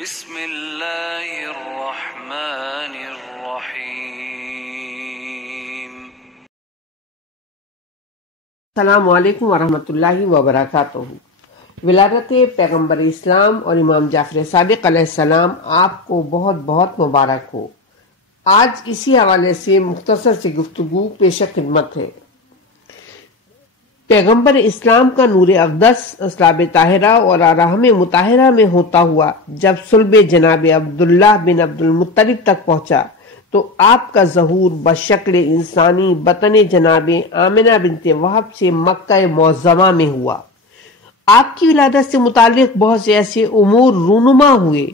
بسم اللہ الرحمن الرحیم۔ السلام علیکم ورحمۃ اللہ وبرکاتہ۔ ولادت پیغمبر اسلام اور امام جعفر صادق علیہ السلام آپ کو بہت بہت مبارک ہو۔ آج اسی حوالے سے مختصر سی گفتگو پیش خدمت ہے۔ پیغمبر اسلام کا نور اقدس اسلاب طاہرہ اور ارحام مطہرہ میں ہوتا ہوا جب صلب جناب عبداللہ بن عبد المطلب تک پہنچا تو آپ کا ظہور بشکل انسانی بطن جناب آمنہ بنت وہب سے مکہ معظمہ میں ہوا۔ آپ کی ولادت سے متعلق بہت سے ایسے امور رونما ہوئے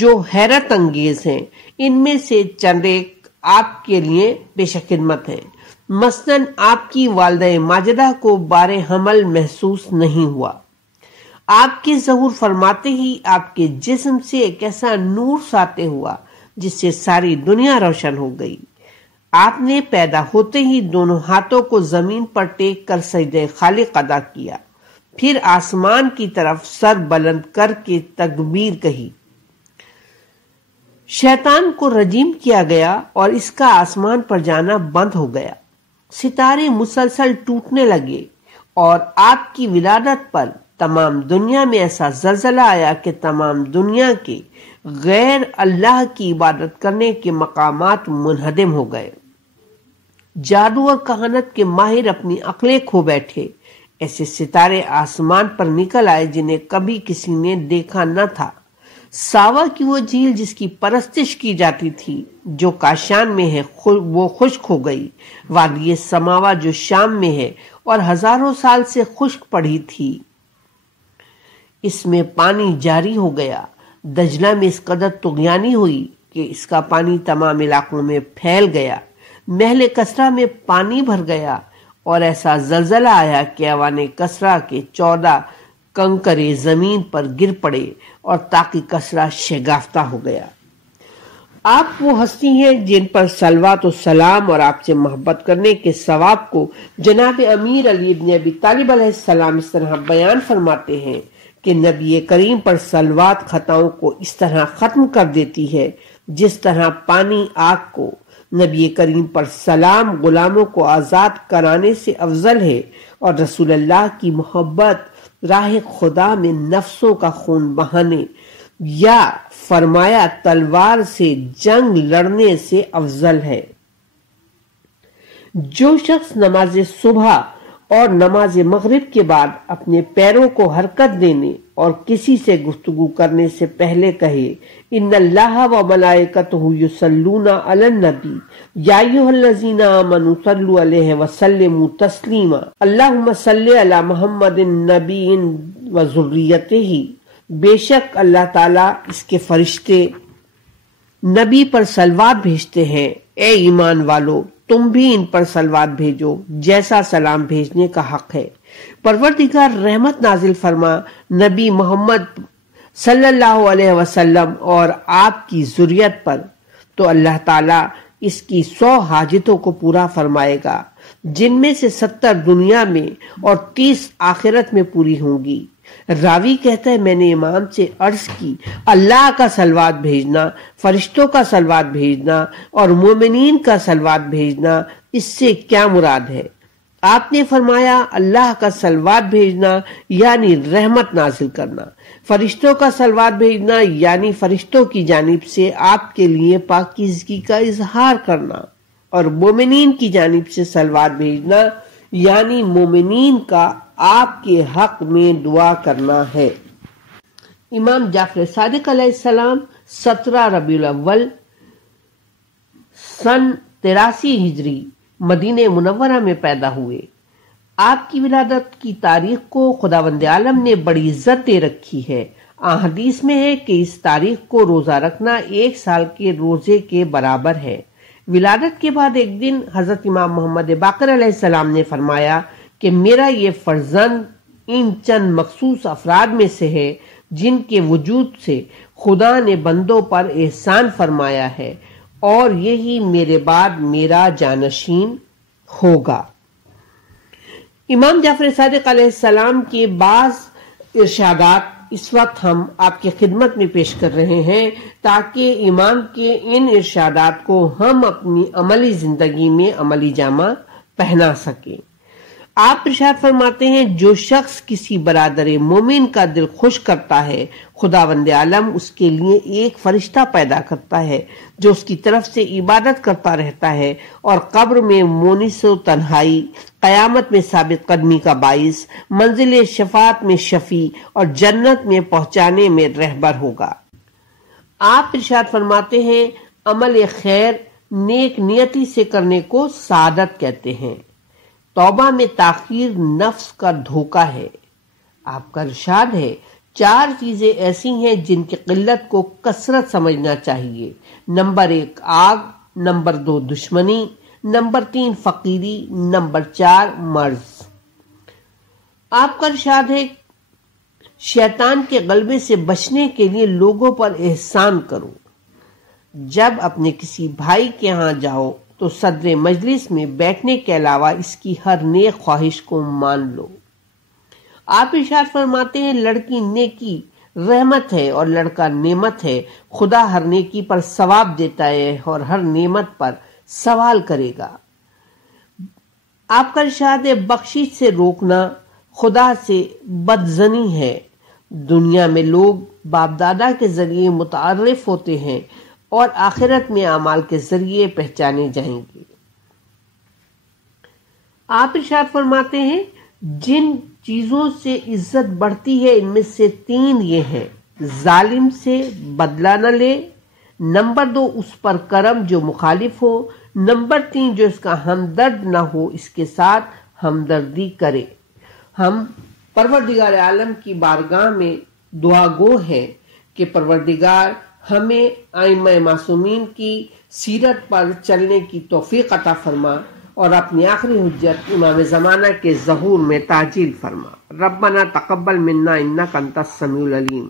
جو حیرت انگیز ہیں۔ ان میں سے چند ایک آپ کے لیے پیش خدمت ہیں۔ مثلاً آپ کی والدہ ماجدہ کو بار حمل محسوس نہیں ہوا۔ آپ کے ظہور فرماتے ہی آپ کے جسم سے ایک ایسا نور ساطع ہوا جس سے ساری دنیا روشن ہو گئی۔ آپ نے پیدا ہوتے ہی دونوں ہاتھوں کو زمین پر ٹیک کر سجدہ خالق ادا کیا، پھر آسمان کی طرف سر بلند کر کے تکبیر کہی۔ شیطان کو رجیم کیا گیا اور اس کا آسمان پر جانا بند ہو گیا۔ ستارے مسلسل ٹوٹنے لگے اور آپ کی ولادت پر تمام دنیا میں ایسا زلزلہ آیا کہ تمام دنیا کے غیر اللہ کی عبادت کرنے کے مقامات منہدم ہو گئے۔ جادو اور کہانت کے ماہر اپنی عقلیں کھو بیٹھے۔ ایسے ستارے آسمان پر نکل آئے جنہیں کبھی کسی نے دیکھا نہ تھا۔ ساوا کی وہ جھیل جس کی پرستش کی جاتی تھی جو کاشان میں ہے وہ خشک ہو گئی۔ وادی سماوا جو شام میں ہے اور ہزاروں سال سے خشک پڑی تھی، اس میں پانی جاری ہو گیا۔ دجلہ میں اس قدر طغیانی ہوئی کہ اس کا پانی تمام علاقوں میں پھیل گیا۔ محل کسرا میں پانی بھر گیا اور ایسا زلزلہ آیا کہ ایوان کسرا کے 14 کنکرے زمین پر گر پڑے اور طاقی کسرا شگافتہ ہو گیا۔ آپ وہ ہستی ہیں جن پر صلوات و سلام اور آپ سے محبت کرنے کے ثواب کو جناب امیر علی بن ابی طالب علیہ السلام اس طرح بیان فرماتے ہیں کہ نبی کریم پر صلوات خطاؤں کو اس طرح ختم کر دیتی ہے جس طرح پانی آگ کو۔ نبی کریم پر سلام غلاموں کو آزاد کرانے سے افضل ہے اور رسول اللہ کی محبت راہ خدا میں نفسوں کا خون بہانے یا فرمایا تلوار سے جنگ لڑنے سے افضل ہے۔ جو شخص نماز صبح اور نماز مغرب کے بعد اپنے پیروں کو حرکت دینے اور کسی سے گفتگو کرنے سے پہلے کہے ان اللہ و ملائکتہ یصلون علی النبی یا ایھا الذین آمنوا صلوا علیہ وسلموا تسلیما اللہم صل علی محمد النبی و ذریتہ، بے شک اللہ تعالیٰ اس کے فرشتے نبی پر صلوات بھیجتے ہیں۔ اے ایمان والو، تم بھی ان پر صلوات بھیجو جیسا سلام بھیجنے کا حق ہے۔ پروردگار رحمت نازل فرما نبی محمد صلی اللہ علیہ وسلم اور آپ کی ذریت پر، تو اللہ تعالیٰ اس کی 100 حاجتوں کو پورا فرمائے گا جن میں سے 70 دنیا میں اور 30 آخرت میں پوری ہوں گی۔ راوی کہتا ہے میں نے امام سے عرض کی اللہ کا صلوات بھیجنا، فرشتوں کا صلوات بھیجنا اور مومنین کا صلوات بھیجنا، اس سے کیا مراد ہے؟ آپ نے فرمایا اللہ کا صلوات بھیجنا یعنی رحمت نازل کرنا، فرشتوں کا صلوات بھیجنا یعنی فرشتوں کی جانب سے آپ کے لیے پاکیزگی کا اظہار کرنا، اور مومنین کی جانب سے صلوات بھیجنا یعنی مومنین کا آپ کے حق میں دعا کرنا ہے۔ امام جعفر صادق علیہ السلام 17 ربیع الاول سن 83 ہجری مدینہ منورہ میں پیدا ہوئے۔ آپ کی ولادت کی تاریخ کو خداوند عالم نے بڑی عزت دے رکھی ہے۔ احادیث میں ہے کہ اس تاریخ کو روزہ رکھنا 1 سال کے روزے کے برابر ہے۔ ولادت کے بعد ایک دن حضرت امام محمد باقر علیہ السلام نے فرمایا کہ میرا یہ فرزند ان چند مخصوص افراد میں سے ہے جن کے وجود سے خدا نے بندوں پر احسان فرمایا ہے اور یہی میرے بعد میرا جانشین ہوگا۔ امام جعفر صادق علیہ السلام کے بعض ارشادات اس وقت ہم آپ کی خدمت میں پیش کر رہے ہیں تاکہ امام کے ان ارشادات کو ہم اپنی عملی زندگی میں عملی جامہ پہنا سکیں۔ آپ ارشاد فرماتے ہیں جو شخص کسی برادر مومن کا دل خوش کرتا ہے خداوند عالم اس کے لیے ایک فرشتہ پیدا کرتا ہے جو اس کی طرف سے عبادت کرتا رہتا ہے اور قبر میں مونس و تنہائی، قیامت میں ثابت قدمی کا باعث، منزل شفاعت میں شفیع اور جنت میں پہنچانے میں رہبر ہوگا۔ آپ ارشاد فرماتے ہیں عمل خیر نیک نیتی سے کرنے کو سعادت کہتے ہیں۔ توبہ میں تاخیر نفس کا دھوکہ ہے۔ آپ کا ارشاد ہے 4 چیزیں ایسی ہیں جن کی قلت کو کثرت سمجھنا چاہیے۔ نمبر 1 آگ، نمبر 2 دشمنی، نمبر 3 فقیری، نمبر 4 مرض۔ آپ کا ارشاد ہے شیطان کے غلبے سے بچنے کے لیے لوگوں پر احسان کرو۔ جب اپنے کسی بھائی کے ہاں جاؤ تو صدر مجلس میں بیٹھنے کے علاوہ اس کی ہر نیک خواہش کو مان لو۔ آپ ارشاد فرماتے ہیں لڑکی نیکی رحمت ہے اور لڑکا نعمت ہے، خدا ہر نیکی پر ثواب دیتا ہے اور ہر نعمت پر سوال کرے گا۔ آپ کا ارشاد ہے بخشش سے روکنا خدا سے بدظنی ہے۔ دنیا میں لوگ باپ دادا کے ذریعے متعارف ہوتے ہیں اور آخرت میں اعمال کے ذریعے پہچانے جائیں گے۔ آپ ارشاد فرماتے ہیں جن چیزوں سے عزت بڑھتی ہے ان میں سے 3 یہ ہیں، ظالم سے بدلہ نہ لے، نمبر 2 اس پر کرم جو مخالف ہو، نمبر 3 جو اس کا ہمدرد نہ ہو اس کے ساتھ ہمدردی کرے۔ ہم پروردگار عالم کی بارگاہ میں دعا گو ہیں کہ پروردگار ہمیں ائمہ معصومین کی سیرت پر چلنے کی توفیق عطا فرما اور اپنی آخری حجت امام زمانہ کے ظہور میں تعجیل فرما۔ ربنا تقبل منا انک انت السمیع العلیم۔